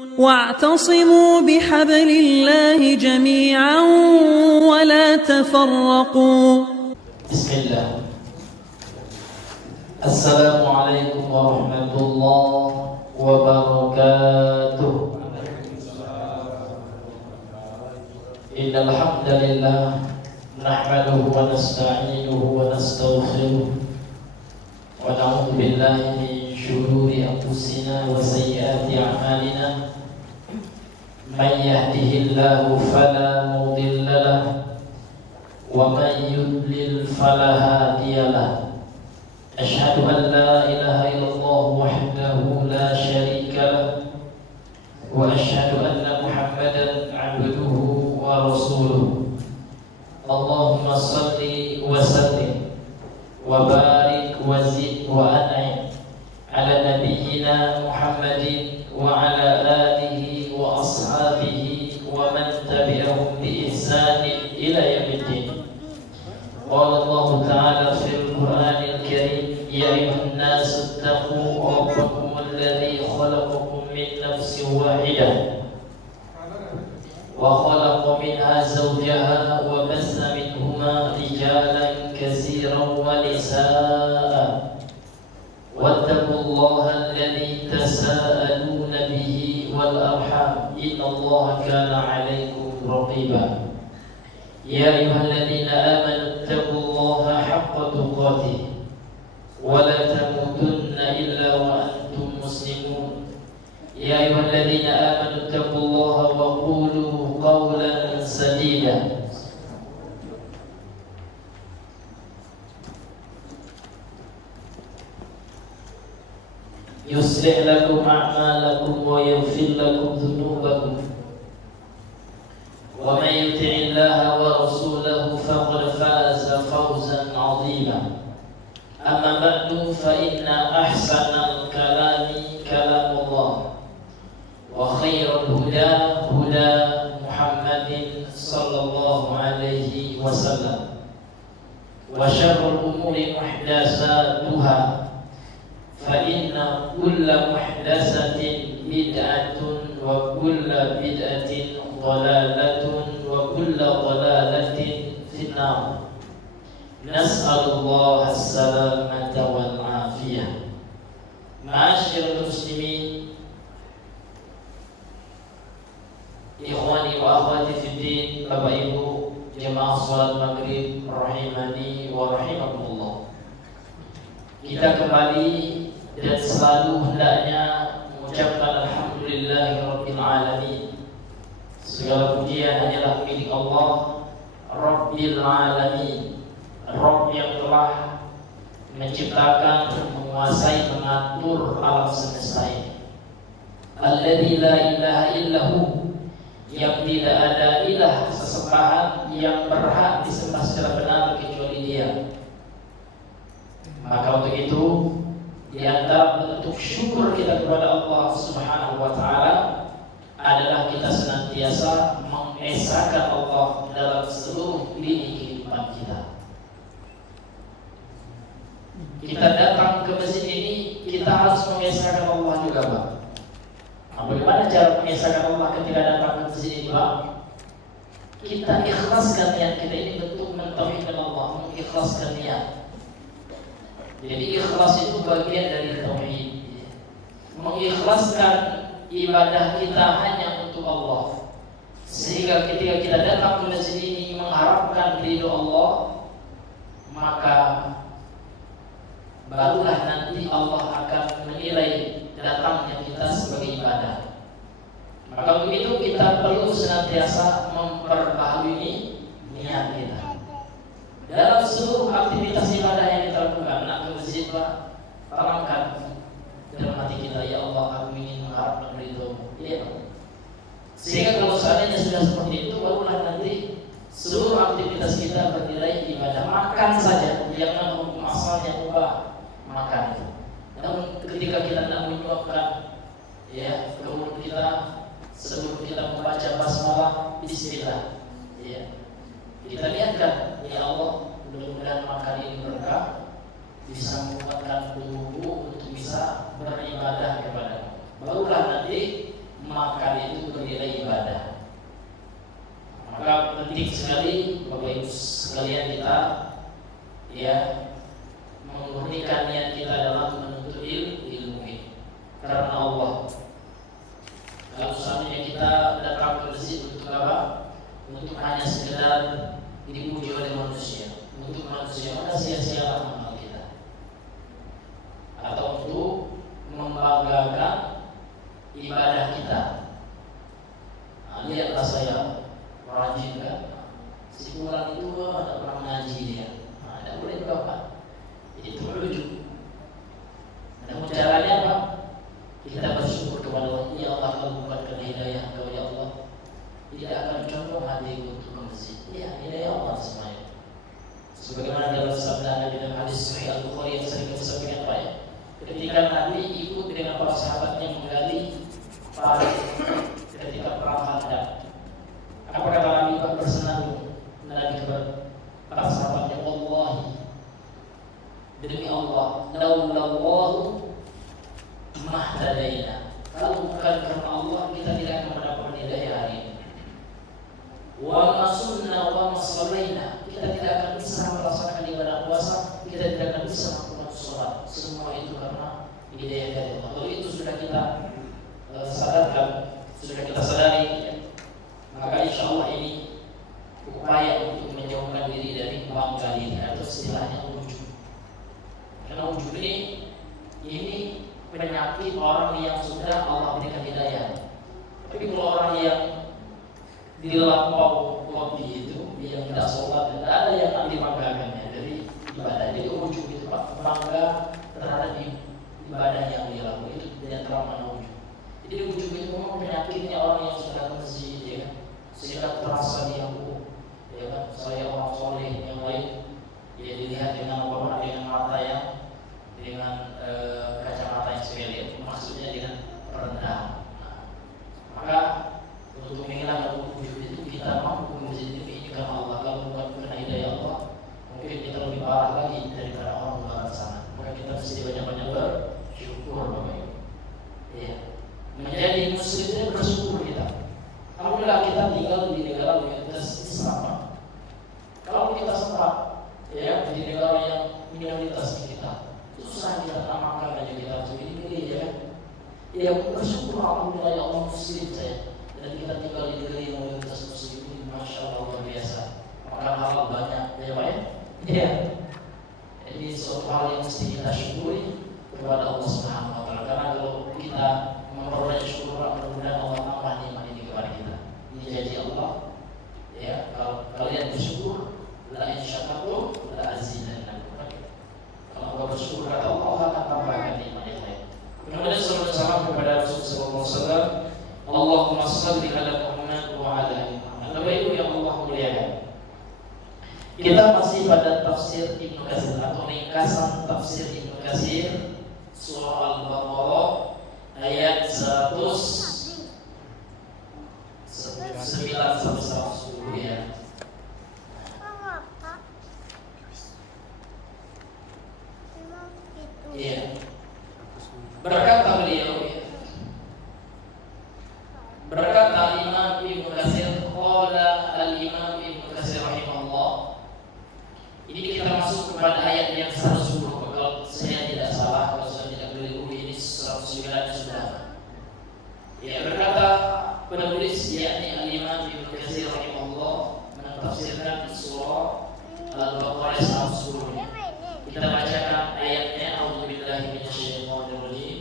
واعتصموا بحبل الله جميعا ولا تفرقوا. بسم الله. السلام عليكم ورحمة الله وبركاته. إن الحمد لله نحمده ونستعينه ونستغفره ونعوذ بالله من شرور أنفسنا وسيئات أعمالنا. من يهده الله فلا مضل له ومن يضلل فلا هادي له. أشهد أن لا إله إلا الله وحده لا شريك له وأشهد أن محمدا عبده ورسوله. اللهم صل وسلم وبارك وزد وأنعم على نبينا محمد وعلى آله وأصحابه ومن تبعهم بإحسان إلى يوم الدين. قال الله تعالى في القرآن الكريم: يا أيها الناس اتقوا ربكم الذي خلقكم من نفس واحدة وخلق منها زوجها وبث منهما رجالا كثيرا ونساء واتقوا الله الذي تساءلون به والأرحام إن الله كان عليكم رقيبا. يا أيها الذين آمنوا اتقوا الله حق تقاته ولا تموتن إلا وأنتم مسلمون. يا أيها الذين آمنوا اتقوا الله وقولوا قولا سديدا يصلح لكم أعمالكم ويغفر لكم ذنوبكم ومن يطع الله ورسوله فقد فاز فوزا عظيما. أما بعد فإن أحسن الكلام كلام الله وخير الهدى هدى محمد صلى الله عليه وسلم وشر الأمور محدثاتها فإن كل محدثة بدعة وكل بدعة ضلالة وكل ضلالة في النار. نسأل الله السلامة والعافية. معاشر المسلمين، ikhwani wa akhwati fi din, Bapak Ibu jemaah salat maghrib rahimani wa rahimakumullah. Kita kembali dan selalu hendaknya mengucapkan alhamdulillahirabbil alamin. Segala pujian hanyalah milik Allah Rabbil alamin, Rabb yang telah menciptakan, menguasai, mengatur alam semesta ini. Alladzi la ilaha illahu, yang tidak ada ilah sesembahan yang berhak disembah secara benar kecuali Dia. Maka untuk itu, di antara bentuk syukur kita kepada Allah Subhanahu wa taala adalah kita senantiasa mengesahkan Allah dalam seluruh lini kehidupan kita. Kita datang ke masjid ini, kita harus mengesahkan Allah juga, Pak. Nah, bagaimana cara mengesahkan Allah ketika datang ke masjid ini, Pak? Kita ikhlaskan niat kita ini, bentuk mentauhidkan Allah, mengikhlaskan niat. Jadi ikhlas itu bagian dari tauhid. Mengikhlaskan ibadah kita hanya untuk Allah. Sehingga ketika kita datang ke masjid ini mengharapkan ridho Allah, maka barulah nanti Allah akan menilai datangnya kita sebagai ibadah. Maka begitu kita perlu senantiasa memperbaharui niat kita dalam seluruh aktivitas ibadah yang kita lakukan. Nak ke masjid, Pak, tanamkan dalam hati kita, ya Allah, aku ingin mengharapkan ridho-Mu. Ya. Sehingga kalau seandainya sudah seperti itu, barulah nanti seluruh aktivitas kita bernilai ibadah. Makan saja, jangan hukum asalnya ubah makan itu. Namun ketika kita tidak menyuapkan ya ke mulut kita sebelum kita membaca basmalah, bismillah, ya, kita lihatkan, ya Allah, mudah-mudahan makan ini berkah, bisa menguatkan tubuhku untuk bisa beribadah kepada-Mu. Barulah nanti maka itu bernilai ibadah. Maka penting sekali Bapak Ibu sekalian kita ya memurnikan niat kita dalam menuntut ilmu ini. Karena Allah. Kalau seandainya kita datang ke masjid untuk apa? Untuk hanya sekedar dipuji oleh manusia, untuk manusia, maka sia-sialah amal kita. Atau untuk membanggakan ibadah kita. Lihatlah saya rajin kan, si pulang itu tidak pernah mengaji dia, tidak boleh berapa, itu lucu. Namun caranya apa? Kita bersyukur kepada Allah. Ya Allah, kalau bukan hidayah Engkau ya Allah, tidak akan condong hati untuk ke masjid. Ya, hidayah Allah semuanya. Sebagaimana dalam sabda Nabi dalam hadis Sahih Al-Bukhari yang sering kita sampaikan Pak, ketika Nabi ikut dengan para sahabatnya menggali parit ketika perang Khandaq, apa kata Nabi? Bersenandung Nabi kepada para sahabatnya, Wallahi, demi Allah, laulallahu mahtadaina, kalau bukan karena Allah kita tidak akan mendapatkan hidayah hari ini. Wa masunna wa masallaina, kita tidak akan bisa melaksanakan ibadah puasa, kita tidak akan bisa melakukan sholat. Semua itu karena hidayah dari Allah. Kalau itu sudah kita sadarkan, sudah kita sadari, ya, maka insya Allah ini upaya untuk menjauhkan diri dari bangga diri atau istilahnya ujub. Karena ujub ini penyakit orang yang sudah Allah berikan hidayah. Tapi kalau orang yang dilampau kopi itu, yang tidak sholat, tidak ada yang dibanggakannya dari ibadah. Jadi ujub itu Pak, bangga terhadap ibadah yang dia lakukan, itu yang terlalu ujub. Jadi ujub itu memang penyakitnya orang yang sudah ke masjid, ya kan? Sehingga terasa dia ya kan? Saya orang soleh yang lain, ya dilihat dengan apa? Dengan mata yang dengan kacamata yang sepele, maksudnya dengan rendah. Maka untuk menghilangkan ujub itu kita mampu menjadi ini karena Allah. Kalau bukan karena hidayah Allah, mungkin kita lebih parah lagi daripada orang luar sana. Maka kita mesti banyak-banyak bersyukur Bapak Ibu. Ya. Menjadi muslim itu bersyukur kita. Alhamdulillah kita tinggal di negara minoritas Islam. Kalau kita sempat ya di negara yang minoritas kita, susah kita amalkan aja kita begini ya. Ya bersyukur alhamdulillah ya Allah muslim saya. Dan kita tinggal di negeri yang mayoritas muslim ini, masya Allah luar biasa. Makan halal banyak, ya Pak ya? Iya. Ini suatu hal yang mesti kita syukuri kepada Allah Subhanahu Wa Taala. Karena kalau kita memperoleh syukur, mudah-mudahan Allah tambah nikmat ini kepada kita. Ini janji Allah. Ya, kalau kalian bersyukur, la in syakartum la azidannakum. Kalau kau bersyukur kata Allah akan tambahkan nikmat yang lain. Kemudian sallallahu alaihi wasallam kepada Rasulullah sallallahu alaihi wasallam, Allahumma shalli ala Muhammad wa ala ali Muhammad. Bapak Ibu yang Allah muliakan, kita masih pada tafsir Ibnu Katsir atau ringkasan tafsir Ibnu Katsir surah Al-Baqarah ayat 109 sampai 110 ya. Iya. Berkata beliau, berkata Imam Ibnu Katsir, qala al-Imam Ibnu Katsir rahimahullah. Ini kita masuk kepada ayat yang 110. Kalau saya tidak salah, kalau saya tidak keliru, ini 109 sudah. Ya, berkata penulis yakni al-Imam Ibnu Katsir rahimahullah menafsirkan surah Al-Baqarah 110. Kita bacakan ayatnya. A'udzubillahi minasyaitonir rajim.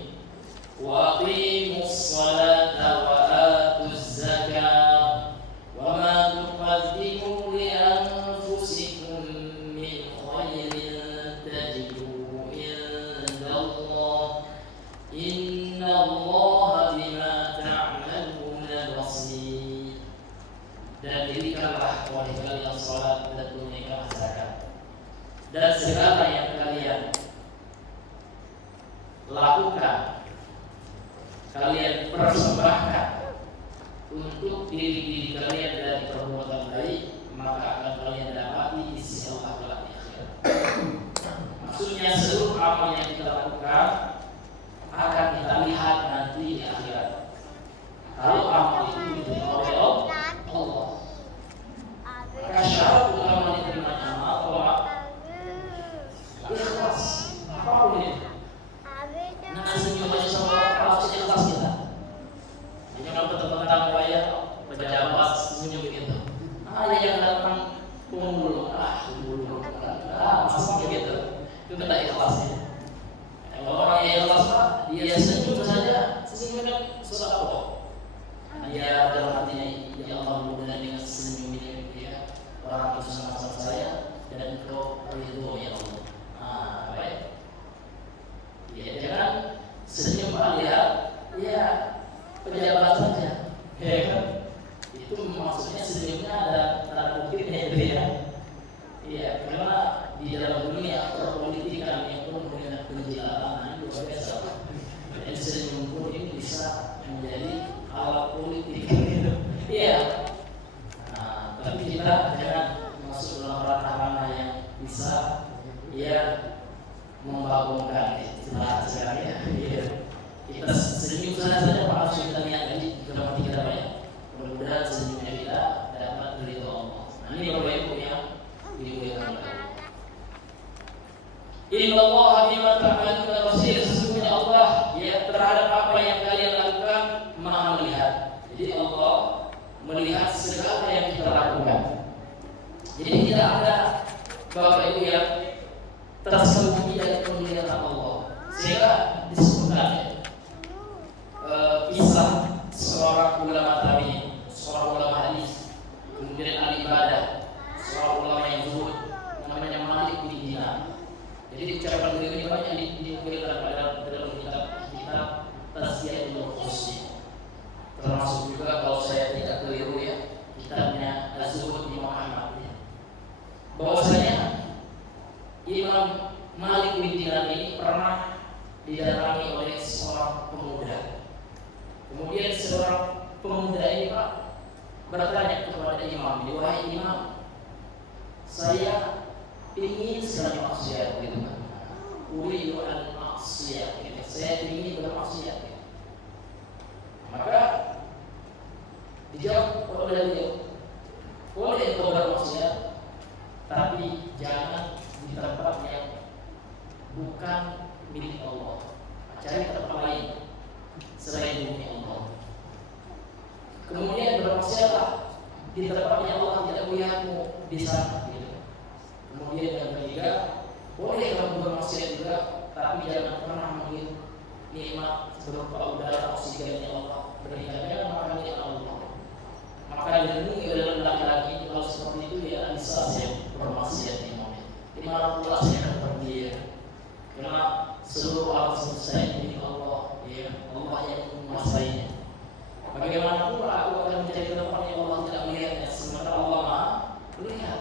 Wa aqimus salata wa atuz zakata wa ma tuqaddimu li anfusikum min khairin tajiduhu indallah innallaha bima ta'maluna basir. Dan dirikanlah wahai kalian salat dan tunaikan zakat, dan segala yang kalian lakukan, kalian persembahkan untuk diri kalian dari perbuatan baik, maka akan kalian dapati di sisi Allah kelak di akhirat. Maksudnya seluruh amal yang kita lakukan akan kita lihat nanti di akhirat. dia dalam hatinya, ya Allah mudah dengan senyum ini ya orang itu senang sama saya dan engkau ridho ya Allah. Baik. Ya jangan senyum lihat ya pejabat saja, ya kan? Itu maksudnya senyumnya ada tanda kutipnya itu ya. Iya, karena di dalam dunia perpolitikan yang penuh dengan penjelasan luar biasa. Dan senyum pun ini bisa menjadi alat politik. Iya. Tapi kita jangan masuk dalam ranah-ranah yang bisa ya membangunkan istilah sekarang ya. Iya. Kita senyum saja harus kita lihat jadi dalam hati kita banyak. Mudah-mudahan senyumnya kita dapat ridho Allah. Ini Bapak Ibu yang dimuliakan oleh Allah. Inna Allah bima ta'maluna basir. Sesungguhnya Allah ya terhadap apa yang kalian lakukan Maha melihat. Jadi Allah melihat segala yang kita lakukan. Jadi tidak ada Bapak Ibu yang tersembunyi dari penglihatan Allah. Sehingga disebutkan kisah seorang ulama tabi'in, seorang ulama hadis, kemudian ahli ibadah, seorang ulama yang zuhud, namanya Malik bin Dinar. Jadi ucapan beliau ini banyak dinukilkan dalam kitab Tazkiyatul Nufus. Termasuk juga kalau saya tidak keliru ya, kitabnya Az-Zuhud Imam Ahmad. Bahwasanya Imam Malik bin Dinar ini pernah didatangi oleh seorang pemuda. Kemudian seorang pemuda ini Pak bertanya kepada Imam, wahai Imam, saya ingin segala maksiat gitu kan. Uridu an maksiat gitu. Saya ingin bermaksiat gitu. Maka dijawab oleh beliau, boleh engkau bermaksiat, tapi jangan di tempat yang bukan milik Allah. Cari tempat lain selain bumi Allah. Kemudian bermaksiatlah di tempat yang Allah tidak melihatmu di sana. Gitu. Kemudian yang ketiga, boleh kamu bermaksiat juga, tapi jangan pernah menghirup nikmat berupa udara oksigen yang Allah berikan. Jangan makan nikmat Allah. Maka dilindungi oleh laki-laki kalau seperti itu ya bisa saya bermaksiat di momen. Di mana pula saya akan pergi ya. Karena seluruh alam semesta ini Allah, ya Allah yang menguasainya. Bagaimana pula aku akan menjadi tempat yang Allah tidak melihatnya, sementara Allah Maha melihat.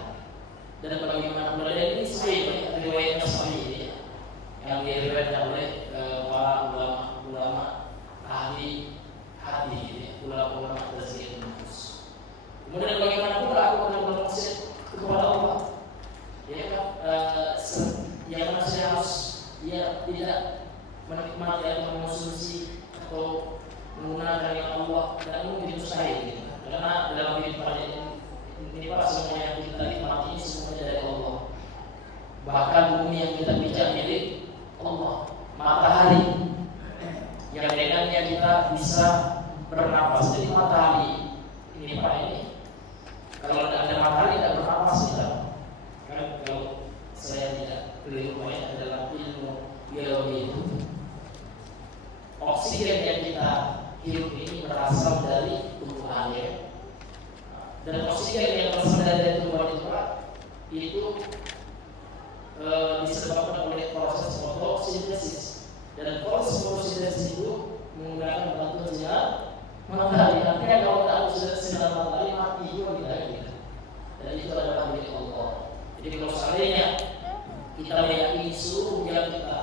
Dan bagaimana pula ini sahih, riwayatnya sahih ya, yang diriwayatkan oleh para ulama ahli hati, ya, ulama tazkiyah nufus. Kemudian bagaimana pula aku akan bermaksiat kepada Allah, ya kan? Yang mana saya harus ya tidak menikmati atau mengonsumsi atau menggunakan yang Allah dan mungkin mustahil gitu. Karena dalam kehidupan ini Pak, semua yang kita nikmati ini semuanya dari Allah. Bahkan bumi yang kita pijak milik Allah, matahari yang dengannya kita bisa bernapas. Jadi matahari ini Pak ini, kalau tidak ada matahari tidak bernapas kita. Kan kalau saya tidak keliru banyak dalam ilmu biologi itu, oksigen yang kita hidup ini berasal dari tumbuhan ya. Dan oksigen yang berasal dari tumbuhan itu disebabkan oleh proses fotosintesis. Dan proses fotosintesis itu menggunakan bantuan sinar matahari. Artinya kalau tidak ada sinar matahari mati juga kita gitu. Dan itu adalah milik Allah. Jadi kalau seandainya kita meyakini seluruh yang kita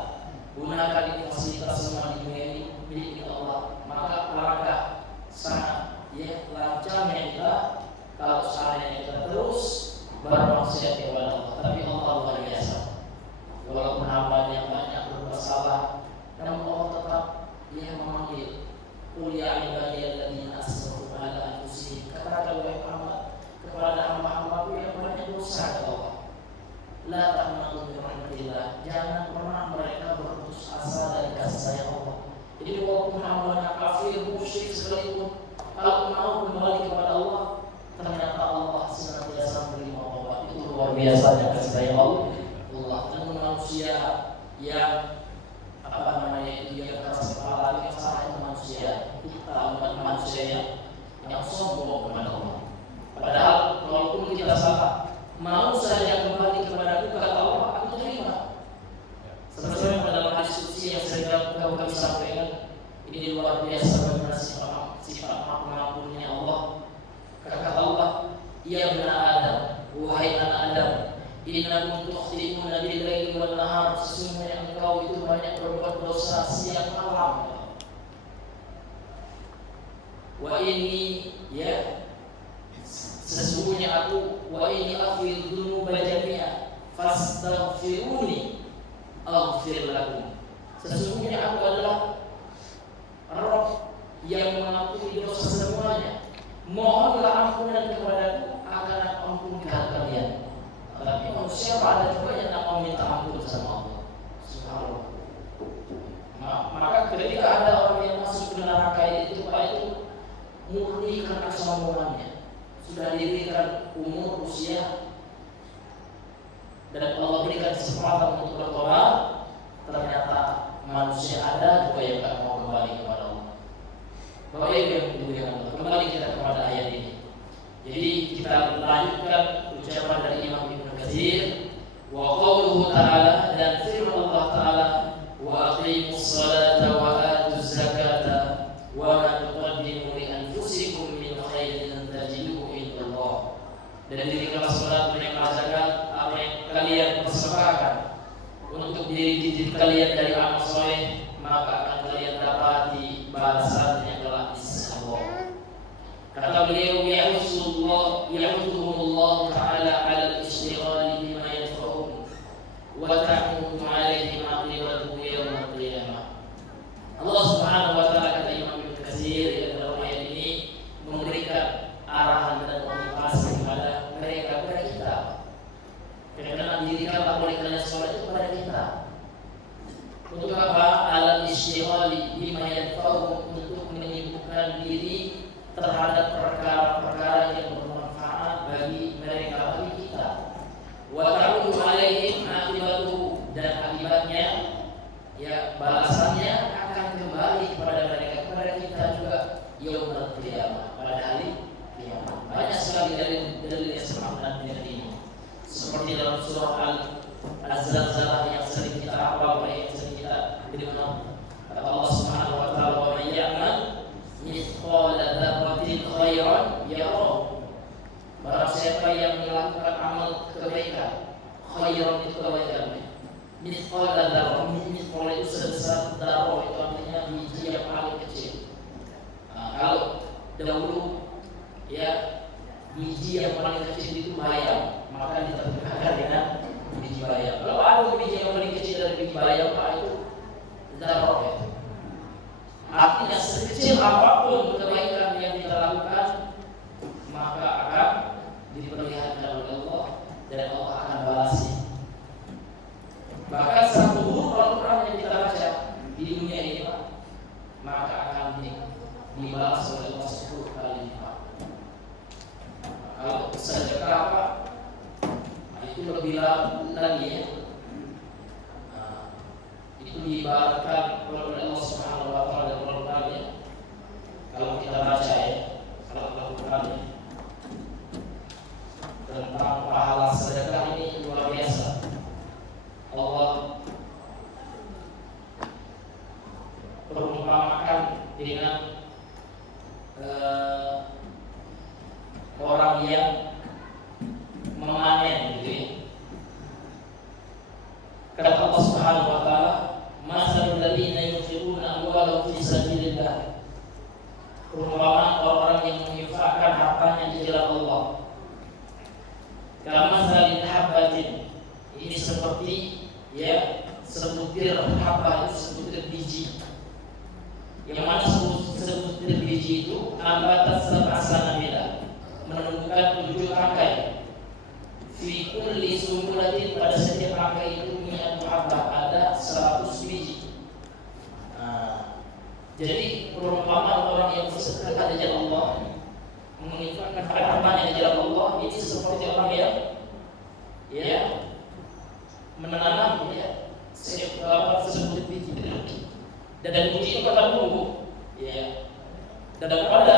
gunakan ini fasilitas semua di dunia ini milik Allah, maka alangkah sangat ya lancarnya kita kalau seandainya kita terus bermaksiat kepada Allah. Tapi Allah luar biasa. Walaupun hamba yang banyak berbuat salah, namun Allah tetap dia memanggil qul ya ibadiyalladzina asrafu ala anfusihim. Katakan wahai Muhammad kepada hamba-hambaku yang banyak dosa kepada Allah, la taqnatu min rahmatillah. Jangan pernah mereka berputus asa dari kasih sayang Allah. Jadi walaupun hambanya kafir, musyrik sekalipun, kalau mau kembali kepada Allah, ternyata Allah senantiasa menerima Allah. Itu luar biasanya kasih sayang Allah. Namun manusia yang yang keras kepala, yang salah itu manusia. Kita umat manusia yang sombong kepada Allah. Padahal walaupun kita salah, mau saja kembali kepada aku, kata Allah, aku terima. Sebenarnya dalam hadis qudsi yang saya kami sampaikan, ini luar biasa bagaimana sifat pengampunnya Allah. Kata Allah, ya bani Adam, wahai anak Adam, innakum tukhti'una bil-laili wan-nahar, sesungguhnya engkau itu banyak berbuat dosa siang malam. Wa ini, ya, sesungguhnya aku, wa ini aghfiru dzunuba jami'a fastaghfiruni aghfir lakum. Sesungguhnya aku adalah Rabb yang mengampuni dosa semuanya. Mohonlah ampunan kepadaku, akan aku ampunkan kalian. Tapi manusia pada juga yang tak mau minta ampun sama Allah. Subhanallah. Maka ketika ada orang yang masuk ke neraka itu, Pak, itu murni karena kesombongannya. Sudah diberikan umur, usia, dan Allah berikan kesempatan untuk bertobat, ternyata manusia ada juga yang tak mau kembali kepada Allah. Bapak Ibu yang dimuliakan Allah, kembali kita kepada ayat ini. Jadi kita lanjutkan ucapan dari Imam Ibnu Katsir, wa qauluhu ta'ala, dan firman Allah Ta'ala, wa aqimus salata wa atuz zakata wa ma tuqaddimu li anfusikum min khairin tajiduhu indallah. Dan dirikanlah salat dan zakat apa yang kalian persembahkan untuk diri kalian dari amal soleh, maka akan kalian dapati balasannya kelak di sisi Allah. Kata beliau, ya'udzuhumullah ta'ala 'ala al-ishtighali bima yanfa'uhum wa ta'mudu 'alaihim 'aqibatuhu yaumil qiyamah. Allah Subhanahu wa ta'ala, kata Imam Ibnu Katsir, dalam ayat ini memberikan arahan dan motivasi kepada mereka, kepada kita. Karena dirikanlah oleh kalian sholat itu kepada kita. Untuk apa? Al-ishtighali bima yanfa'uhum, untuk menyibukkan diri terhadap perkara-perkara yang bermanfaat bagi mereka, bagi kita. Wa ta'udu 'alaihim 'aqibatuhu, dan akibatnya, ya, balasannya akan kembali kepada mereka, kepada kita juga, yaumul qiyamah, pada hari kiamat. Banyak sekali dalil yang semakna dengan ini. Seperti dalam surah Al-Zalzalah yang sering kita hafal, yang sering kita dengar. Kata Allah Subhanahu wa ta'ala, wa may ya'mal mithqala dzarratin khairan yarah. Barang siapa yang melakukan amal kebaikan, khairan itu kebaikan. Mithqala dzarrah, mithqala itu sebesar dzarrah, itu artinya biji yang paling kecil. Kalau dahulu, ya, biji yang paling kecil itu bayam, maka diterjemahkan dengan biji bayam. Kalau ada biji yang paling kecil dari biji bayam, maka itu dzarrah itu. Artinya sekecil apapun kebaikan yang kita lakukan, maka akan diperlihatkan oleh Allah dan Allah akan balasi. Bahkan satu huruf Al-Quran yang kita baca di dunia ini, Pak, maka akan dibalas oleh Allah 10 kali lipat. Kalau sedekah, Pak, itu lebih lagi, ya. Itu diibaratkan oleh Allah Subhanahu wa ta'ala dalam Al-Qur'an. Kalau kita baca, ya, kalau Al-Qur'an tentang pahala sedekah ini luar biasa. Allah perumpamakan dengan orang yang memanen, gitu, ya. Kata Allah Subhanahu wa ta'ala, masalul ladzina yunfiquna amwalahum fi sabilillah. Perumpamaan orang-orang yang menginfakkan hartanya di jalan Allah. Kamasalil habbatin, ini seperti, ya, sebutir habbah, itu sebutir biji. Yang mana sebutir biji itu ambatat sab'a sanabila, menumbuhkan 7 tangkai. Fi kulli sumbulatin, pada setiap tangkai itu mi'atu habbah, ada 100 biji. Jadi perumpamaan orang yang bersedekah di jalan Allah, menginfakkan hartanya di jalan Allah, ini seperti orang yang, ya, menanam, ya, sebutir biji, dan biji itu akan tumbuh, ya. Dan pada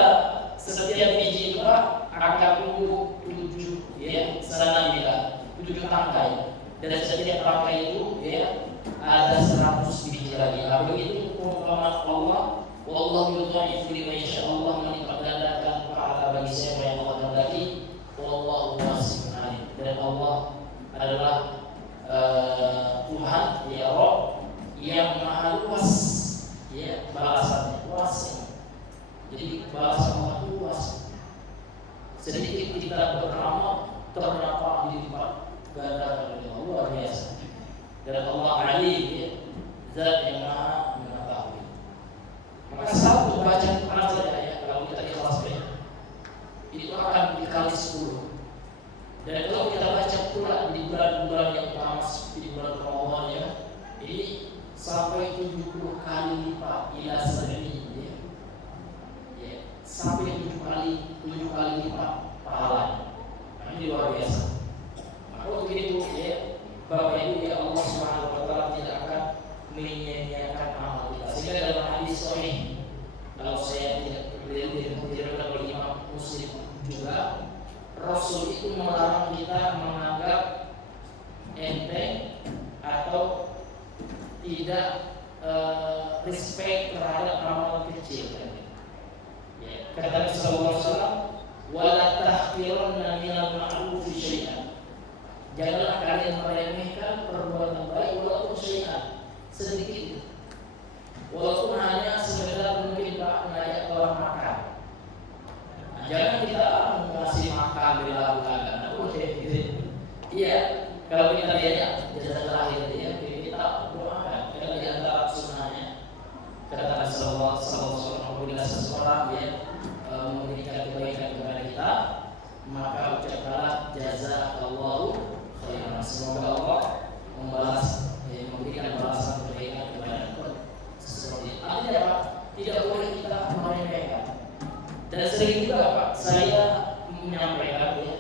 setiap biji itu Pak akan tumbuh 7 ya sana bila 7 tangkai, dan setiap tangkai itu ya ada 100 biji lagi. Nah, begitu firman Allah, wallahu yudha'ifu liman yasha, Allah melipat gandakan pahala bagi siapa yang Allah kehendaki, wallahu wasi'un alim. Dan Allah adalah Tuhan ya Rabb yang maha luas ya balasannya, luas. Jadi balasan Allah itu luas. Sedikit kita beramal terdapat di tempat ganda oleh Allah, luar biasa. Dan Allah alim ya, zat yang maha mengetahui. Maka satu baca Quran saja ya, kalau kita ikhlas ya, itu akan dikali 10. Dan kalau kita baca pula di bulan-bulan yang utama seperti bulan Ramadan ya, ini sampai 70 kali lipat ila sering ya. Ya, sampai 7 kali lipat pahalanya. Nah, ini luar biasa. Maka begitu ya, Bapak Ibu ya, Allah Subhanahu wa taala tidak akan menyia-nyiakan amal kita. Sehingga dalam hadis sahih, kalau saya tidak diriwayatkan oleh Imam Muslim juga, Rasul itu melarang kita menganggap enteng atau tidak respect terhadap amal kecil kan? Ya, kata Nabi sallallahu alaihi wasallam, wala tahqiranna minal ma'rufi syai'an. Janganlah kalian meremehkan perbuatan baik walaupun syai'an, sedikit. Walaupun hanya sekedar mungkin Pak mengajak orang makan. Nah, jangan kita ngasih makan bila-bila gitu. Iya, kalau kita lihat jasa lahir dia, kita doakan. Karena di antara sunnahnya kata Nabi sallallahu alaihi wasallam, apabila seseorang dia memberikan kebaikan kepada kita, maka ucapkanlah jazakallahu khairan. Semoga Allah membalas, memberikan balasan kebaikan kepada kita. Seperti artinya Pak, tidak boleh kita meremehkan. Dan sering juga Pak, saya menyampaikan ya,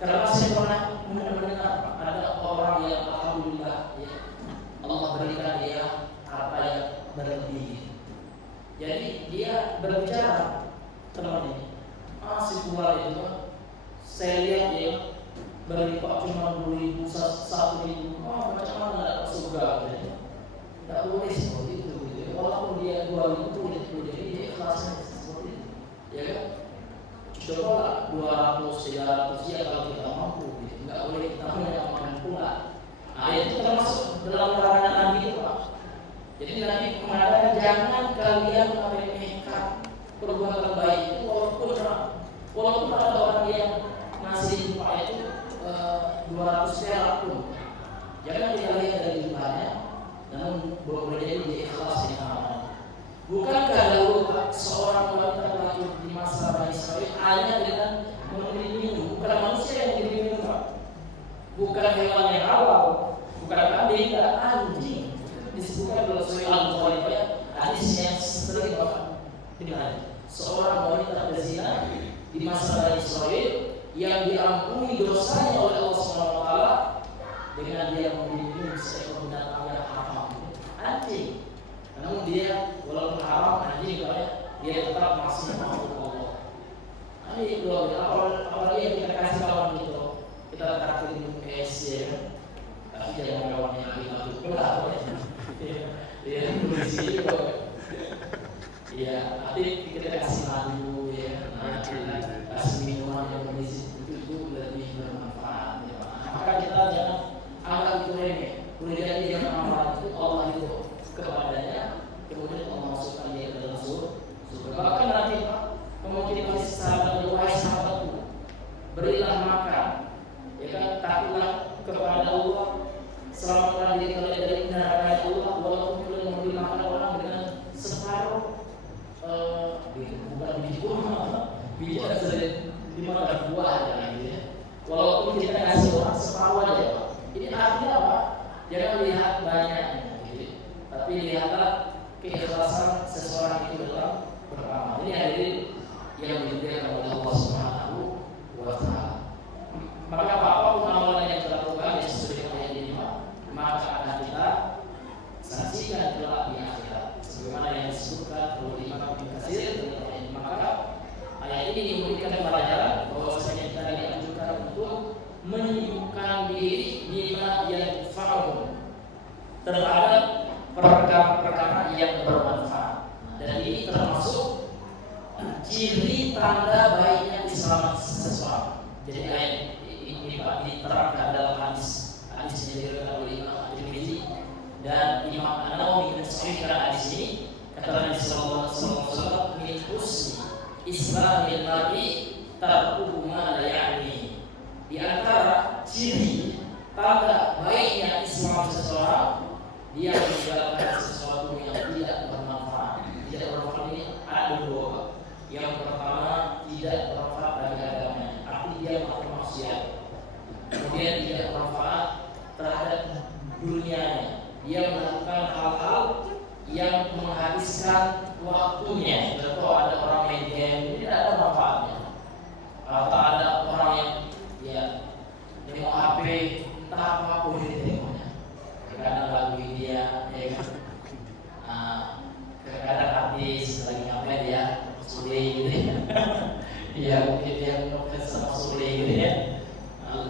karena saya pernah mendengar ada orang yang alhamdulillah ya, Allah berikan dia apa yang berlebih. Jadi dia berbicara teman ini, si keluar itu saya lihat dia berlipat cuma 2.000, 1.000, macam mana dapat surga gitu. Tidak boleh seperti itu gitu. Walaupun dia 2.000 boleh, jadi dia ikhlasnya seperti itu, ya kan? Coba 200, 300 ya kalau kita mampu gitu. Nggak boleh kita menyamakan pula. Nah itu termasuk dalam larangan Nabi itu Pak. Jadi Nabi mengatakan jangan kalian meremehkan perbuatan baik itu, walaupun ada orang yang ngasih Pak itu 200 perak pun, jangan kita lihat dari jumlahnya, namun boleh jadi dia ikhlas dengan amal. Bukankah dahulu seorang wanita melahir di masa Bani Israil hanya dengan memberi minum, bukan manusia yang diberi minum Pak, bukan hewan yang awal, bukan kambing, bukan anjing. Disebutkan dalam surah Al-Bukhari ya, hadis yang sering Bapak dengar. Seorang wanita berzina di masa Bani Israil yang diampuni dosanya oleh Allah SWT dengan dia memberi minum seekor binatang yang haram, anjing. Namun dia walaupun haram anjing dia tetap masih mampu Allah. Ini luar biasa. Apalagi yang kita kasih kawan kita traktir minum es ya, tapi jangan kawan yang lagi pula ya, kondisi juga. Ya, nanti kita kasih madu ya, kasih minuman yang kondisi itu lebih bermanfaat. Ya. Maka kita jangan anggap itu remeh. Boleh jadi jangan amal itu Allah itu kepadanya, kemudian Allah masukkan dia ke dalam surga. Bahkan nanti Pak memotivasi sahabat, wahai sahabatku, berilah makan, ya kan, takutlah kepada Allah, selamatkan diri kalian dari neraka Allah, walaupun kalian memberi makan orang dengan separuh, bukan biji buah, biji dari 5 buah aja gitu ya. Walaupun kita kasih orang separuh aja Pak. Ini artinya apa? Jangan lihat banyaknya. Tapi lihatlah keikhlasan seseorang itu dalam beramal. Ini hadirin yang diberikan oleh Allah Subhanahu wa taala. Maka apapun amalan yang kita lakukan yang sesuai dengan ayat ini, maka akan kita saksikan kelak di akhirat. Sebagaimana yang disebutkan oleh Imam Ibnu Katsir dalam ayat ini, maka ayat ini selamat seseorang. Jadi ayat ini Pak diterangkan dalam hadis yang diriwayatkan oleh Imam At-Tirmidzi dan Imam An-Nawawi mensahihkan hadis ini. Kata Nabi sallallahu alaihi wasallam, "Min husni islamil mar'i tarkuhu ma la ya'ni." Di antara ciri tanda baiknya Islam seseorang, dia meninggalkan sesuatu yang tidak bermanfaat. Tidak bermanfaat ini ada dua. Yang pertama, tidak bermanfaat bagi agamanya, arti dia melakukan maksiat. Kemudian tidak bermanfaat terhadap dunianya, dia melakukan hal-hal yang menghabiskan waktunya. Contoh, ada orang main game, tidak ada manfaatnya. Atau ada orang yang tengok HP, entah apapun dia tengoknya. Kadang lagu India, kadang artis lagi ngapain dia, Sule gitu ya. Ya mungkin dia ngefans sama Sule gitu ya.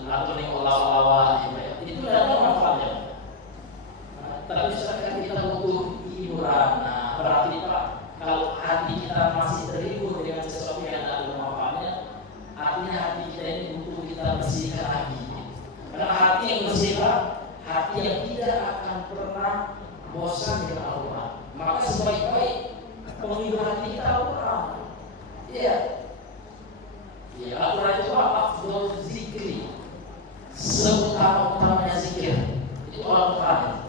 Atau nengok lawa-lawa, itu tidak ada manfaatnya. Tapi misalkan kita butuh hiburan, berarti Pak, kalau hati kita masih terhibur dengan sesuatu yang tidak ada manfaatnya, artinya hati kita ini butuh kita bersihkan lagi. Karena hati yang bersih, hati yang tidak akan pernah bosan dengan Al-Quran. Maka sebaik-baik penghibur hati kita Al-Quran. Iya. Ya, Al-Quran itu afdal zikri. Seutama-utamanya zikir itu Al-Quran.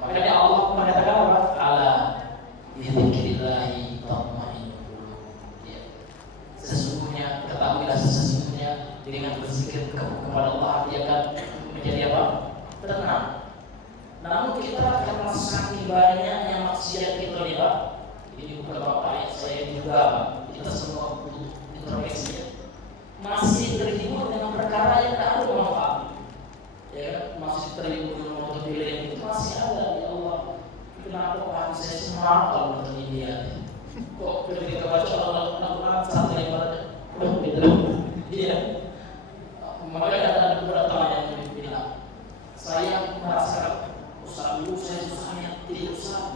Makanya Allah mengatakan apa? Ala bizikrillahi tatma'innul qulub. Sesungguhnya, ketahuilah sesungguhnya dengan berzikir kepada Allah dia akan menjadi apa? Tenang. Namun kita karena saking banyaknya maksiat kita nih Pak, ini bukan Bapak saya juga Pak, kita semua butuh introspeksi. Masih terhibur dengan perkara yang tak ada manfaat. Ya kan? Masih terhibur dengan motor pilihan itu masih ada. Ya Allah, kenapa Pak hati saya semangat kalau nonton India? Kok ketika baca Al-Quran santai banget? Iya. Makanya ada beberapa yang bilang, saya merasa usaha dulu saya susahnya tidak usah.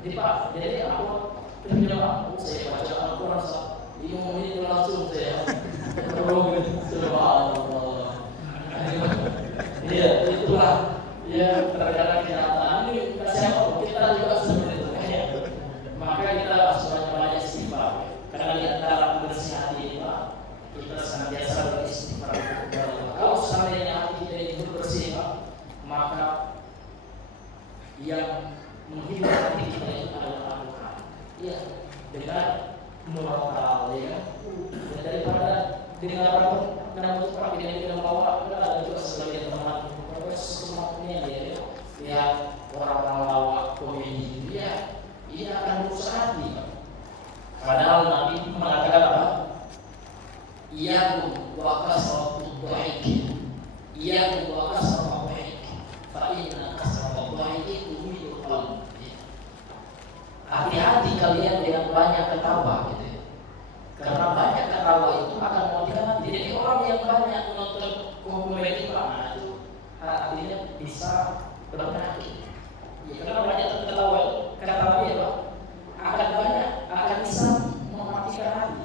Jadi Pak, jadi aku terjawab, saya baca Al-Quran 5 menit langsung saya subhanallah. Iya, itulah ya terkadang kenyataan ini siapa kita juga seperti itu ya. Maka kita harus banyak istighfar. Karena di antara bersih hati ini Pak, kita senantiasa beristighfar kepada Allah. Kalau seandainya hati kita itu bersih Pak, maka yang menghibur hati kita itu adalah Al-Quran. Iya, dengan murattal ya. Dan daripada dengar nama Pak dengan bawa, ada juga sebagian teman semuanya dia lihat orang-orang lawa komedi dia akan berusaha hati. Padahal Nabi mengatakan apa? Iyyakum wa kasratul dhaik. Iyyakum wa kasratul dhaik. Fa inna kasratul dhaik tumitul qalb. Hati-hati kalian dengan banyak ketawa gitu ya. Karena banyak ketawa itu akan mematikan hati. Jadi orang yang banyak menonton komedi Pak, itu artinya bisa berpenyakit. Ya, karena banyak ketawa itu kata Nabi Pak, akan bisa mematikan hati.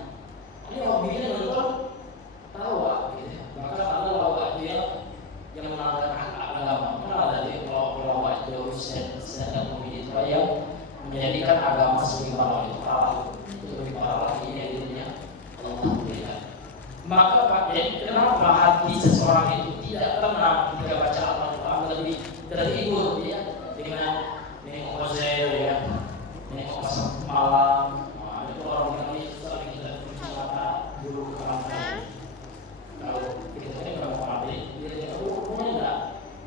Ini hobinya nonton tawa gitu ya. Bahkan ada lawak dia yang mengadakan agama. Karena ada dia kalau lawak Jerusalem sedang komedi itu yang menjadikan agama sebagai parah itu parah. Itu lebih parah ini intinya Allah berikan. Maka Pak, jadi kenapa hati seseorang itu tidak tenang ketika baca Al-Quran, lebih terhibur ya dengan nengok konser ya, nengok pasar malam. Itu orang yang sering kita kunci mata dulu ke lantai. Kalau kita ini berapa kali dia tidak punya enggak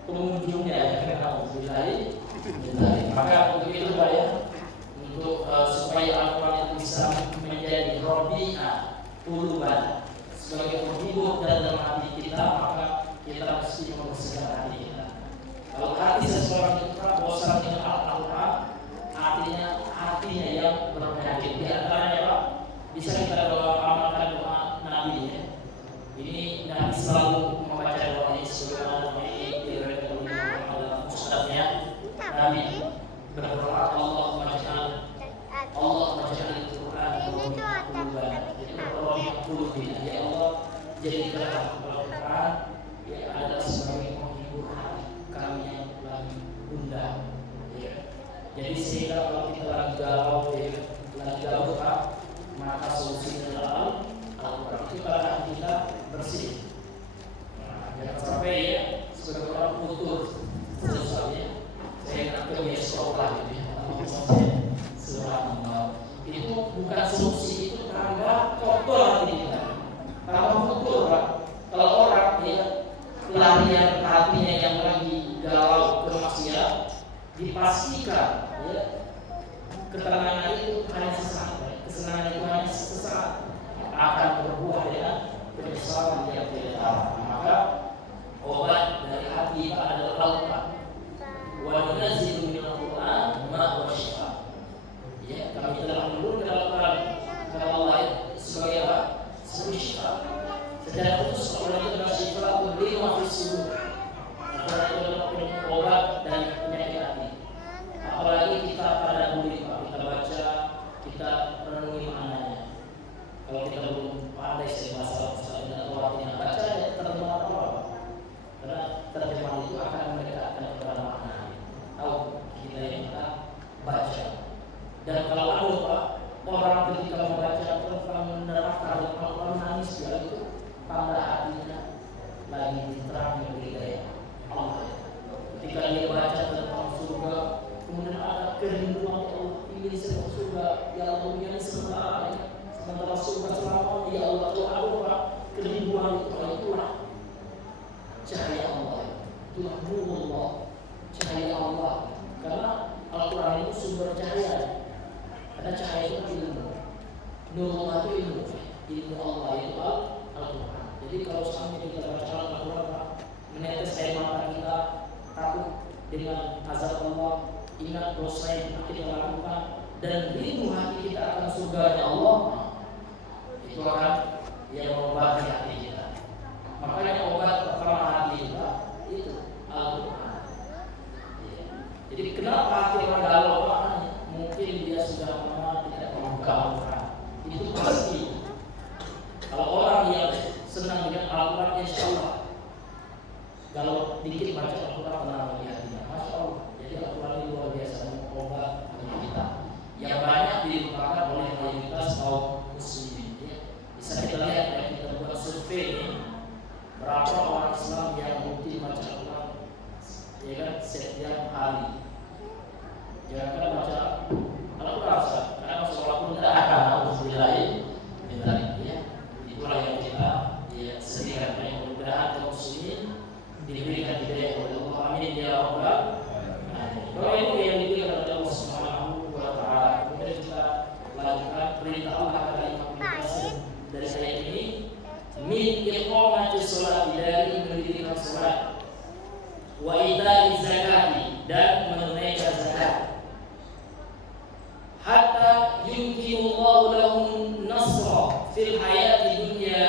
pengunjungnya ya karena bilahi. Maka untuk itu Pak ya, untuk supaya Al-Quran itu bisa menjadi robi'ah quluban, sebagai penghibur dalam hati kita, maka kita mesti membersihkan hati kita. Kalau hati seseorang itu bosan dengan Al-Quran, hatinya yang berpenyakit. Di antaranya Pak, bisa kita amalkan doa Nabi ya. Ini Nabi selalu membaca doa ini sebagaimana diriwayatkan oleh Ustadznya. Nabi berdoa Allah maj'al Al-Quran quluban. Jadi berdoa makhluk bina. Ya Allah, jadikanlah Al-Quran ya adalah sebagai penghibur hati kami yang lagi gundah. Ya. Jadi sehingga kalau kita lagi galau, ya, lagi galau, maka solusi adalah Al-Quran. Itu kalau hati kita bersih. Nah, jangan sampai ya sebagai orang putus selesai. Saya nak ke sekolah gitu ya. Itu bukan solusi, itu tambah kotor hati kita, tambah kotor Pak. Kalau orang ya pelarian hatinya yang lagi galau bermaksiat, dipastikan ya ketenangan itu hanya sesaat, kesenangan itu hanya sesaat, akan berbuah dengan penyesalan yang tidak tahu. Maka obat dari hati kita adalah Al-Quran. Wa nunazzilu minal Qur'an ma huwa shifaa. Ya, kami telah menurunkan Al-Quran kepada Allah sebagai apa? Sebagai syifa. Secara khusus Al-Quran itu adalah syifa lima fis sudur. Al-Quran itu adalah obat dan penyakit hati. Apalagi kita pada dulu kita baca, kita renungi maknanya. Kalau kita belum pandai bahasa atau artinya baca ya terjemahan apa? Karena terjemahan itu akan mendekatkan kepada makna. Tahu kita yang kita baca. Dan kalau ada Pak, orang ketika membaca atau menerapkan Al-Quran nangis dia itu tanda hatinya lagi diterangi oleh hidayah Allah. Ketika dia baca tentang surga, kemudian ada kerinduan Allah ingin masuk surga, ya Allah yang sementara surga selama ya Allah itu ada kerinduan itulah cahaya Allah, itulah nurullah, cahaya Allah. Karena Al-Quran itu sumber cahaya. Karena cahaya itu ilmu, nurullah itu ilmu Allah itu Al-Quran. Jadi kalau sampai kita baca Al-Quran, menetes air mata kita, takut dengan azab Allah, ingat dosa yang kita lakukan, dan rindu hati kita akan surga Allah, itu akan yang mengobati hati kita. Makanya obat pertama hati kita itu Al-Quran. Jadi kenapa hati orang galau? Mungkin dia sudah lama tidak membuka Al-Quran. Itu pasti. Kalau orang yang senang dengan Al-Quran, insya Allah kalau dikit baca Al-Quran tenang lagi hatinya. Masya Allah. Jadi Al-Quran itu luar biasa mengobat hati kita yang banyak dilupakan oleh mayoritas kaum muslimin. Bisa kita lihat ya, kita buat survei ini, berapa orang Islam yang rutin baca Al-Quran, ya kan, setiap hari. Jangan baca Al-Quran, karena walaupun tidak akan Alhamdulillah ya. Itulah yang kita ya sediakan, yang mudah-mudahan kaum muslimin diberikan hidayah oleh Allah. Amin ya rabbal alamin. Kalau itu yang diberikan oleh Allah Subhanahu wa taala, kemudian kita lakukan perintah Allah kepada Imam Qasim dari ayat ini, min iqamati shalat, dari mendirikan salat, wa ita'i zakati, dan menunaikan zakat, hatta yumkinullahu lahum nasra fil hayati dunya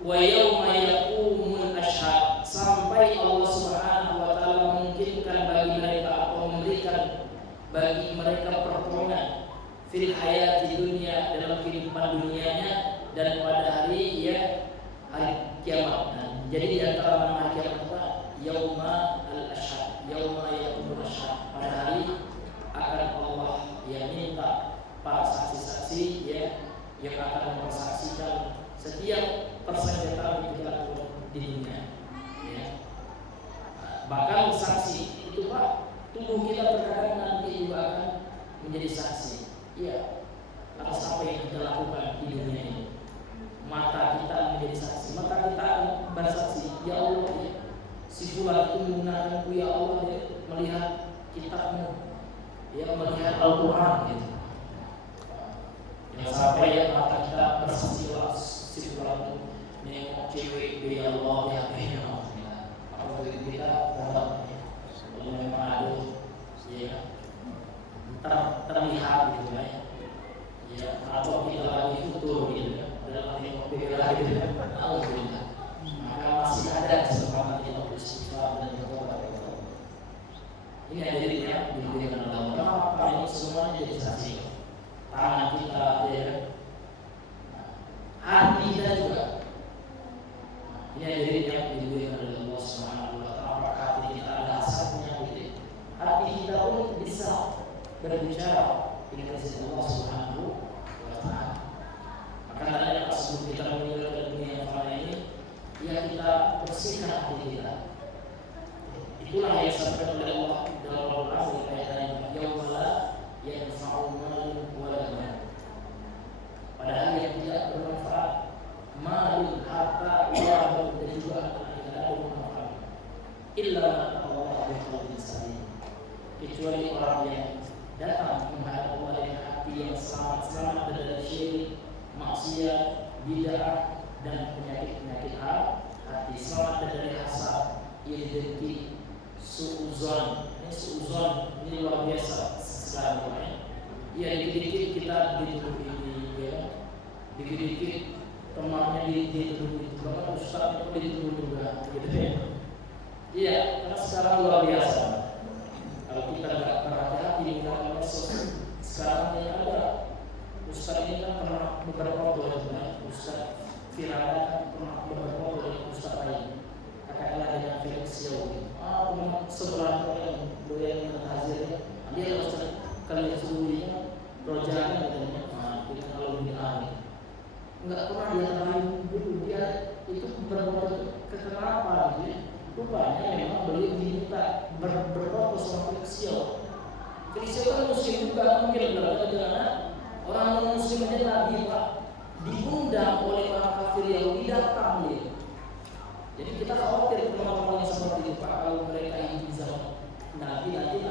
wa yawma yaqumul ashhad, sampai Allah Subhanahu wa taala memungkinkan bagi mereka atau memberikan bagi mereka pertolongan fil hayati dunya, dalam kehidupan dunianya, dan pada hari ya hari kiamat. Jadi di antara nama kiamat apa? Yauma al-ashhad, yauma yaqumul ashhad, pada hari akan Allah yang minta para saksi-saksi ya yang akan mempersaksikan setiap persengketaan yang dilakukan di dunia ya. Bahkan saksi itu Pak, tubuh kita terkadang nanti juga akan menjadi saksi ya atas apa yang kita lakukan di dunia ini. Mata kita menjadi saksi, mata kita akan bersaksi, ya Allah ya, si fulan itu menggunakanku ya Allah, dia melihat kitabmu, ya melihat Al-Quran gitu. Yang sampai ya mata kita bersaksi si fulan itu nengok cewek ya Allah ya apa begitu kita dapat kalau memang ada ya terlihat gitu ya atau kita lagi futur gitu ya dalam nengok bela gitu ya alhamdulillah, maka masih ada kesempatan kita beristighfar dan bertobat. Ini ada dirinya diberikan oleh Allah. Apa ini semuanya jadi saksi. Tangan kita ya bersihkan hati kita. Itulah yang disampaikan oleh Allah dalam Al-Quran ayat yaumala yanfa'u malun wala banun. Pada hari yang tidak bermanfaat, malun, harta, uang dan juga anak tidak ada bermanfaat. Illa Allah biqalbin salim. Kecuali orang yang datang menghadap Allah dengan hati yang selamat dari syirik, maksiat, bid'ah dan penyakit-penyakit hati, selamat dari hasad, iri dengki, suuzon. Ini suuzon ini luar biasa sekarang ya. Ya dikit-dikit kita dituduh ini ya. Dikit-dikit temannya dituduh itu, bahkan ustaz itu dituduh juga gitu ya. Iya, karena sekarang luar biasa. Kalau kita nggak berhati-hati dengan medsos sekarang yang ada, ustaz ini kan pernah beberapa foto ya, ustaz Firanda kan pernah beberapa foto dengan ustaz lain, katakanlah dengan Felix Yao. Teman sebelah yang doyan hasilnya, dia ustaz kali sebelumnya rojakan katanya, kita kalau begini nggak pernah dia tahu dulu dia itu berbuat kenapa gitu ya. Rupanya memang beliau diminta berfoto sama Felix Yao. Felix Yao kan muslim juga, mungkin berada dengan orang non-muslim aja Nabi Pak diundang oleh orang kafir Yahudi datang dia. Jadi kita khawatir teman-teman yang seperti itu Pak, kalau mereka ingin bisa Nabi nanti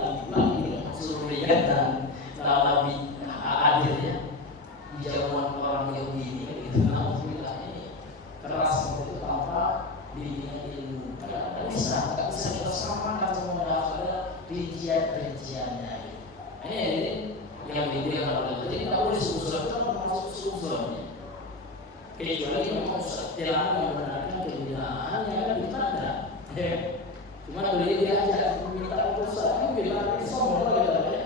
suruh lihat dan Nabi adil ya di zaman orang Yahudi ini gitu. Alhamdulillah ini keras seperti itu tanpa bimbingan ilmu. Nggak bisa bersamakan semuanya, ada rincian-rinciannya. Ini yang dibilang oleh jadi kita boleh suzon, kita termasuk suzon. Kecuali memang setelah membenarkan kebenaran yang ada di tanda. Cuma beliau diajak meminta urusan, ini bilang ini semua gitu ya.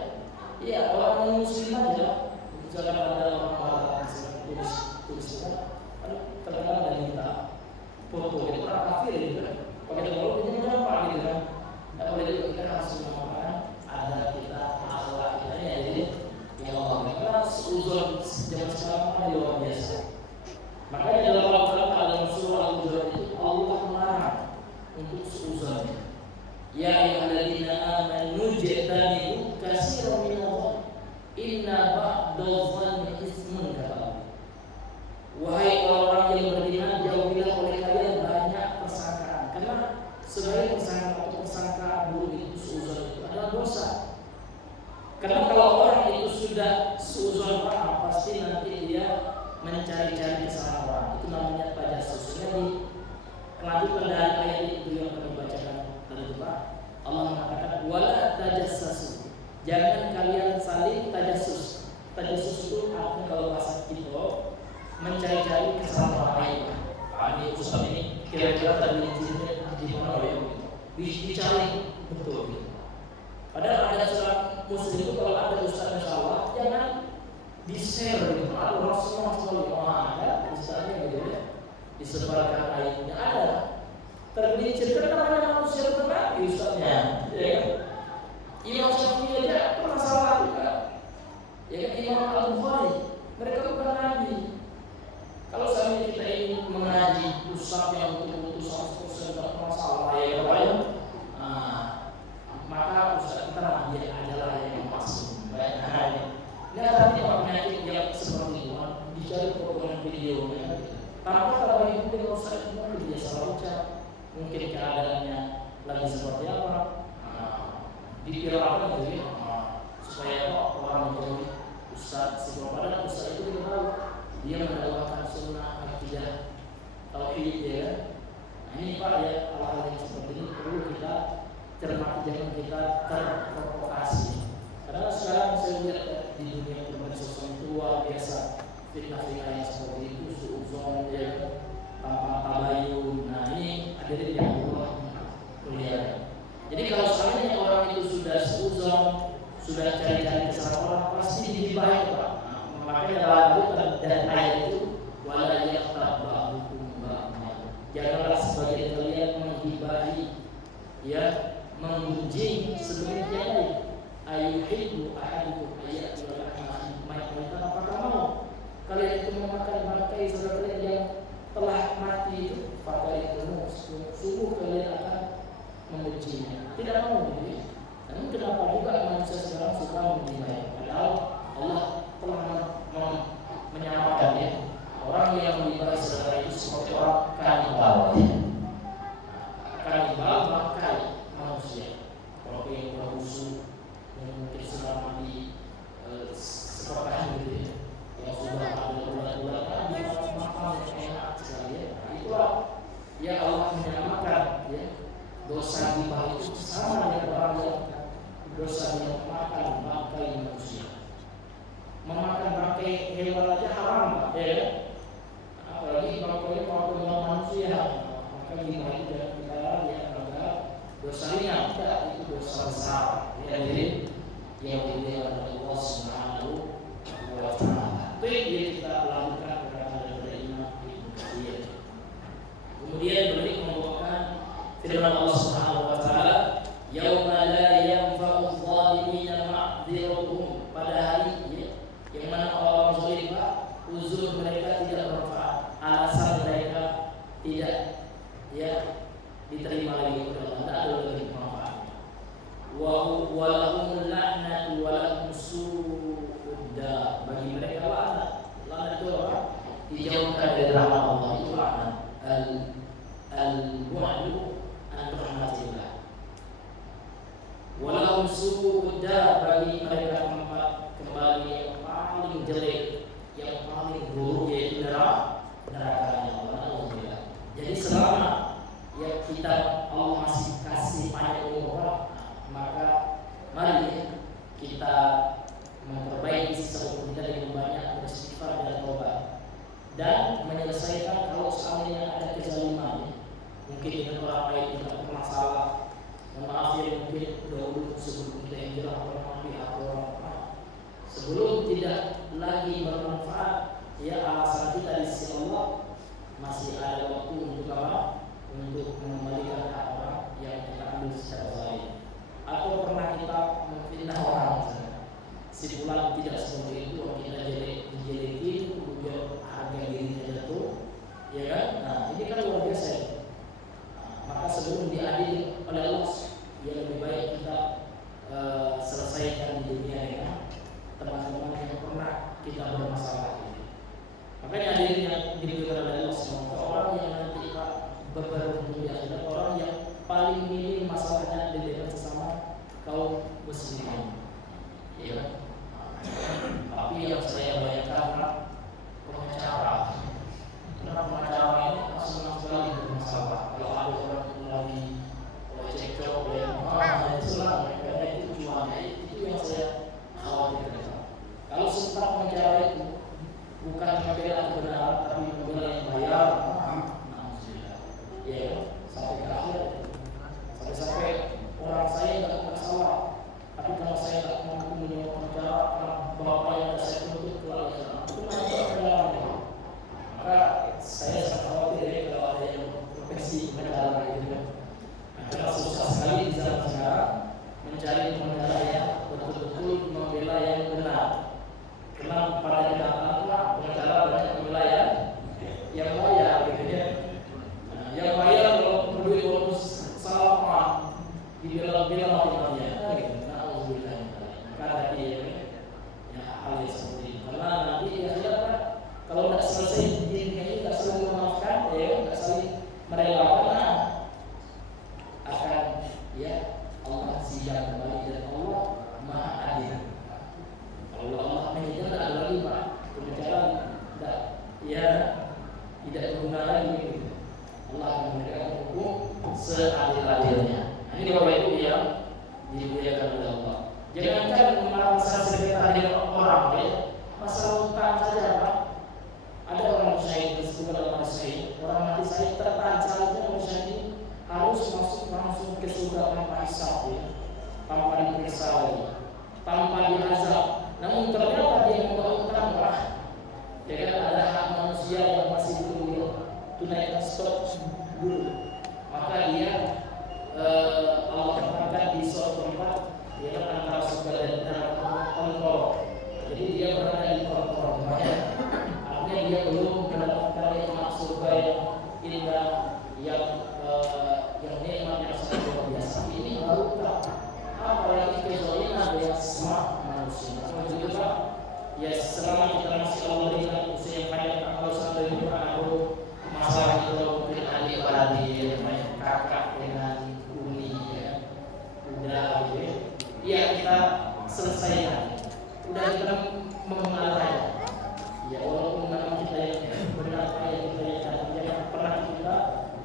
Iya orang muslim aja, misalkan ada orang Barat tulis kan terkenal dan minta foto itu orang kafir gitu kan. Pakai kalau punya berapa gitu kan. Tidak boleh juga kita harus mengatakan ada kita akhlak kita ya. Jadi ya Allah karena seuzon zaman sekarang kan luar biasa. Makanya dalam Al-Quran dalam surah Al-Hujurat itu Allah melarang untuk seuzon. Ya ayyuhalladzina amanu ijtanibu katsiran minadh-dhann inna ba'dadh-dhanni itsmun kata. Wahai orang yang beriman, jauhilah oleh kalian banyak persangkaan. Karena sebagai persangka buruk itu seuzon itu adalah dosa. Karena kalau orang itu sudah seuzon pasti nanti dia mencari-cari kesalahan orang. Itu namanya tajasus. Jadi kelanjutan dari ayat itu yang kami bacakan tadi itu Pak, Allah mengatakan wala tajassasu. Jangan kalian saling tajassus. Tajassus itu artinya kalau bahasa kita mencari-cari kesalahan orang lain. Ini ustaz ini kira-kira tadi di mana ya? Dicari betul. Padahal ada seorang muslim itu kalau ada ustaz yang salah jangan di-share gitu. Orang semua selalu ada ustaznya gitu ya. Disebarkan ayatnya ada. Tergelincir karena namanya manusia ternabi ustaznya. Ya kan? Imam Syafi'i aja pernah salah juga. Ya kan Imam Al-Bukhari mereka bukan nabi. Kalau seandainya kita ingin mengaji ustaz yang betul-betul 100% tidak pernah salah ya kan? Maka ustaz kita nabi adalah yang maksum. Ini ada penyakit yang seperti itu dicari potongan videonya. Tanpa kalau itu dengan ustaz mungkin dia salah ucap, mungkin keadaannya lagi seperti apa, dipiralkan gitu ya, supaya orang menjauhi ustaz. Sebab pada ustaz itu kita tahu dia mendakwakan sunnah akidah tauhid ya. Nah, ini Pak ya hal-hal yang seperti ini perlu kita cermati, jangan kita terprovokasi. Karena sekarang saya lihat di dunia bermedsos itu luar biasa fitnah-fitnah yang seperti itu, suuzon ya, tanpa tabayun. Nah ini hadirin yang Allah kuliah. Jadi kalau seandainya orang itu sudah suuzon, sudah cari-cari kesalahan orang, pasti digibahi Pak. Makanya lanjutan dan ayat itu wala yaqtab ba'dukum ba'dan. Janganlah sebagian kalian menggibahi ya, mengunjing sedemikian baik. Ayuhibbu ahadukum ayyatul rahmah. Apakah mau kalian itu memakan bangkai saudara kalian yang telah mati itu fakaritum, sungguh kalian akan membencinya. Tidak mau gitu ya. Namun kenapa juga manusia sekarang suka mencintai? Padahal Allah telah menyamakan ya, orang yang mencintai saudara itu seperti orang kanibal. Kanibal makan manusia. Kalau yang berusuh mungkin selama di sekolah gitu ya, yang sudah ada bulan-bulan bisa makan enak sekali ya. Itulah ya Allah menyamakan ya, dosa riba itu sama dengan orang yang dosa yang makan bangkai manusia. Memakan bangkai hewan aja haram, ya. Apalagi bangkai manusia. Maka riba itu jangan kita ya, karena dosa ringan, tidak itu dosa besar. Ya, jadi yang dimuliakan oleh Allah Subhanahu wa Ta'ala. Itu yang kita lakukan kepada iman Ibnu Katsir. Kemudian beliau membawakan firman Allah Subhanahu wa Ta'ala, yauma la yanfa'u adh-dhalimina ma'dziratuhum, pada hari ya, yang mana orang zalim uzur mereka tidak bermanfaat, alasan mereka tidak ya diterima lagi oleh Allah, tidak ada lagi manfaat. Wa lahumul la'natu wa lahum su'udda, bagi mereka laknat itu apa? Dijauhkan dari rahmat Allah, itu laknat. Al-bu'du an rahmatillah. Wa lahum su'udda, bagi mereka tempat kembali yang paling jelek, yang paling buruk, yaitu nerakanya Allah. Jadi selama ya kita Allah masih kasih banyak umur, maka mari kita memperbaiki sisa umur kita dengan banyak beristighfar dan taubat, dan menyelesaikan kalau seandainya ada kezaliman mungkin dengan orang lain tidak bermasalah. Maaf ya, mungkin dahulu sebelum kita hijrah pernah pihak orang sebelum tidak lagi bermanfaat ya, alasan kita di sisi Allah masih ada waktu untuk apa? Untuk mengembalikan hak orang yang kita ambil secara zalim. Atau pernah kita memfitnah orang misalnya, si fulan tidak seperti itu, kita dijelekin, kemudian harga dirinya jatuh, ya kan? Nah ini kan luar biasa. Maka sebelum diadili oleh Allah, yang lebih baik kita selesaikan di dunia dengan teman-teman yang pernah kita bermasalah ini. Makanya hadirin yang dimuliakan oleh Allah, semoga orang yang nanti beruntung di akhirat, orang yang paling minim masalahnya di depan sesama kaum muslimin, ya. Tapi yang saya bayangkan pengacara, karena pengacara ini senang sekali bermasalah. Kalau ada orang lagi cekcok, itu senang, karena itu cuannya itu yang saya khawatirkan. Kalau sempat pengacara itu bukan membela kebenaran, tapi membela yang bayar, ya, sampai ke akhir, sampai orang saya nggak salah, tapi kalau saya nggak mampu menyewa pengacara, karena bapak yang saya tuntut keluarga, itu nanti kebenarannya. Maka saya sangat khawatir ya kalau ada yang profesi pengacara gitu. Karena susah sekali di zaman sekarang mencari pengacara yang betul-betul membela yang benar. Karena pada kenyataannya pengacara banyak membela yang bayar gitu ya. Yang bayar kalau berduit bonus salah orang dibela-bela mati-matian gitu. Alhamdulillah. Karena dia ya hal yang seperti itu. Karena nanti ya kalau tidak selesai dirinya ini tidak saling memaafkan, ya tidak saling merelakan, akan ya Allah sidang kembali, dan Allah Maha Adil. Kalau Allah menyidang tidak ada lagi Pak, pembicaraan tidak ya tidak berguna lagi gitu. Allah akan memberikan hukum seadil-adilnya. Ini Bapak Ibu yang dimuliakan oleh Allah. Jangankan masalah sekitar dengan orang ya, masalah utang saja Pak. Ada orang syahid, disebut orang syahid, orang mati syahid tertancarnya orang syahid harus masuk langsung ke surga tanpa hisab ya, tanpa diperiksa lagi, tanpa diazab. Namun ternyata dia membawa utang Pak. Ya kan, ada hak manusia yang masih belum tunaikan stok dulu, maka dia Allah tempatkan di suatu tempat dia antara surga dan neraka kontrol. Jadi dia berada di kontrol, artinya dia belum mendapatkan nikmat surga yang indah, yang nikmat, yang sangat luar biasa. Ini baru tak. Apalagi kezaliman yang semua manusia. Seperti itu Pak. Ya selama kita masih Allah berikan usia yang panjang, kalau sampai hidup anak masalah itu mungkin adik beradik, kakak dengan umi, ya, udah gitu ya. Ya kita selesaikan. Udah kita mengenalnya. Ya walaupun memang kita yang benar yang kita yang pernah kita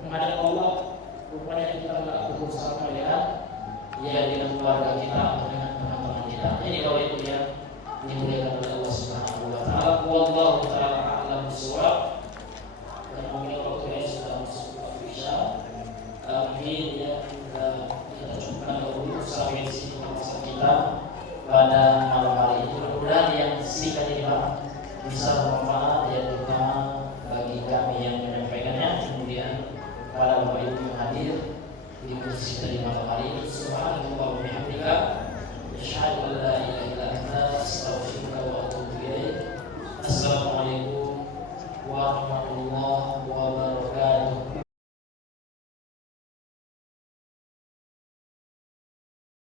menghadap Allah, rupanya kita nggak berusaha melihat ya dengan keluarga kita atau dengan teman-teman kita. Ini kalau itu ya dimuliakan oleh Allah Subhanahu wa taala. Wallahu taala a'lam bishawab. Dan mungkin waktu ini sudah masuk waktu Isya. Mungkin ya kita cukupkan dulu sampai di sini pembahasan kita pada malam hari ini. Mudah-mudahan yang singkat ini Pak bisa bermanfaat ya, terutama bagi kami yang menyampaikannya, kemudian para bapak ibu yang hadir di kursi kita di malam hari ini. Subhanallah wa bihamdika